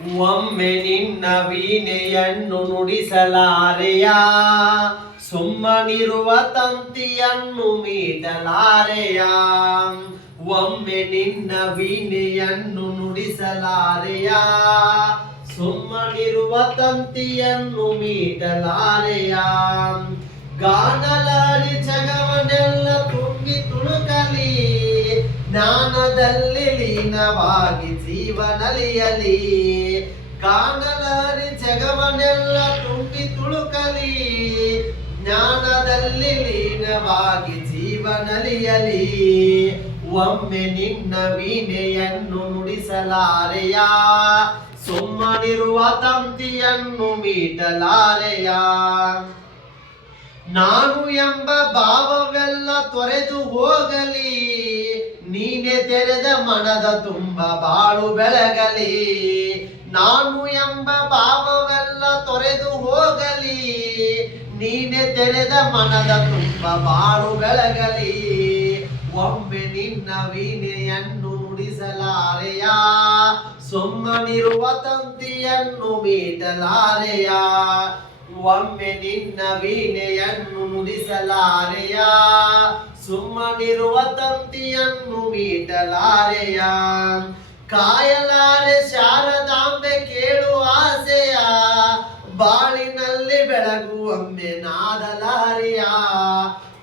ಒಮ್ಮೆ ನಿನ್ನ ವೀಣೆಯನ್ನು ನುಡಿಸಲಾರೆಯ, ಸುಮ್ಮನಿರುವ ತಂತಿಯನ್ನು ಮೀಟಲಾರೆಯ. ಒಮ್ಮೆ ನಿನ್ನ ವೀಣೆಯನ್ನು ನುಡಿಸಲಾರೆಯ, ಸುಮ್ಮನಿರುವ ತಂತಿಯನ್ನು ಮೀಟಲಾರೆಯ. ಗಾನಲಾರಿ ಜಗವನ್ನೆಲ್ಲ ತುಂಬಿ ತುಳುಕಲಿ, ಜ್ಞಾನದಲ್ಲಿ ಲೀನವಾಗಿ ಜೀವನಲಿಯಲಿ. ಗಾನಲಾರಿ ಜಗವನ್ನೆಲ್ಲ ತುಂಬಿ ತುಳುಕಲಿ, ಜ್ಞಾನದಲ್ಲಿ ಲೀನವಾಗಿ ಜೀವನಲಿಯಲಿ. ಒಮ್ಮೆ ನಿನ್ನ ವೀಣೆಯನ್ನು ನುಡಿಸಲಾರೆಯ, ಸುಮ್ಮನಿರುವ ತಂತಿಯನ್ನು ಮೀಟಲಾರೆಯ. ನಾನು ಎಂಬ ಭಾವವೆಲ್ಲ ತೊರೆದು ಹೋಗಲಿ, ನೀನೆ ತೆರೆದ ಮನದ ತುಂಬ ಬಾಳು ಬೆಳಗಲಿ. ನಾನು ಎಂಬ ಭಾವವೆಲ್ಲ ತೊರೆದು ಹೋಗಲಿ, ನೀನೆ ತೆರೆದ ಮನದ ತುಂಬ ಬಾಳು ಬೆಳಗಲಿ. ಒಮ್ಮೆ ನಿನ್ನ ವೀಣೆಯನ್ನು ನುಡಿಸಲಾರೆಯ, ಸುಮ್ಮನಿರುವ ತಂತಿಯನ್ನು ಮೀಟಲಾರೆಯ. ಒಮ್ಮೆ ನಿನ್ನ ವೀಣೆಯನ್ನು ನುಡಿಸಲಾರೆಯ, ಸುಮ್ಮನಿರುವ ತಂತಿಯನ್ನು ಮೀಟಲಾರೆಯ. ಕಾಯಲಾರೆ ಶಾರದಾಂಬೆ ಕೇಳು ಆಸೆಯ, ಬಾಳಿನಲ್ಲಿ ಬೆಳಗುವೊಮ್ಮೆ ನಾದಲಾರೆಯ.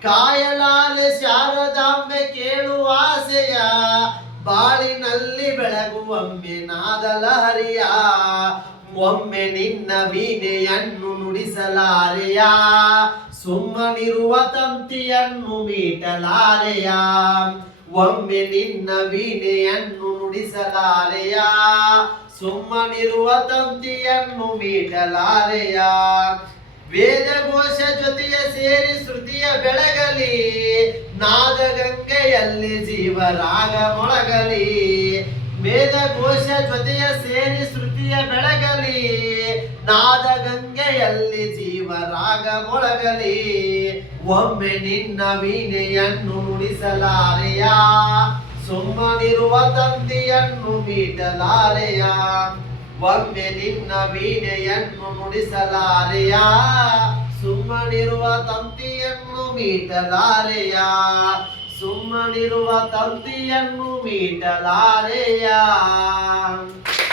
ಕಾಯಲಾರೆ ಶಾರದಾಂಬೆ ಕೇಳು ಆಸೆಯ, ಬಾಳಿನಲ್ಲಿ ಬೆಳಗುವೊಮ್ಮೆ ನಾದಲಹರಿಯ. ಒಮ್ಮೆ ನಿನ್ನ ವೀಣೆಯನ್ನು ನುಡಿಸಲಾರೆಯ, ಸುಮ್ಮನಿರುವ ತಂತಿಯನ್ನು ಮೀಟಲಾರೆಯ. ಒಮ್ಮೆ ನಿನ್ನ ವೀಣೆಯನ್ನು ನುಡಿಸಲಾರೆಯ, ಸುಮ್ಮನಿರುವ ತಂತಿಯನ್ನು ಮೀಟಲಾರೆಯ. ವೇದಘೋಷ ಜೊತೆಯ ಸೇರಿ ಶ್ರುತಿಯ ಬೆಳಗಲಿ, ನಾದಗಂಗೆಯಲ್ಲಿ ಜೀವರಾಗ ಮೊಳಗಲಿ. ವೇದಘೋಷ ಜೊತೆಯ ಸೇರಿ ಶ್ರುತಿಯ ಬೆಳಗಲಿ, ನಾದಗಂಗೆಯಲ್ಲಿ ಜೀವರಾಗ ಮೊಳಗಲಿ. ಒಮ್ಮೆ ನಿನ್ನ ವೀಣೆಯನ್ನು ನುಡಿಸಲಾರೆಯ, ಸುಮ್ಮನಿರುವ ತಂತಿಯನ್ನು ಮೀಟಲಾರೆಯ. ಒಮ್ಮೆ ನಿನ್ನ ವೀಣೆಯನ್ನು ನುಡಿಸಲಾರೆಯ, ಸುಮ್ಮನಿರುವ ತಂತಿಯನ್ನು ಮೀಟಲಾರೆಯ. ಸುಮ್ಮನಿರುವ ತಂತಿಯನ್ನು ಮೀಟಲಾರೆಯ.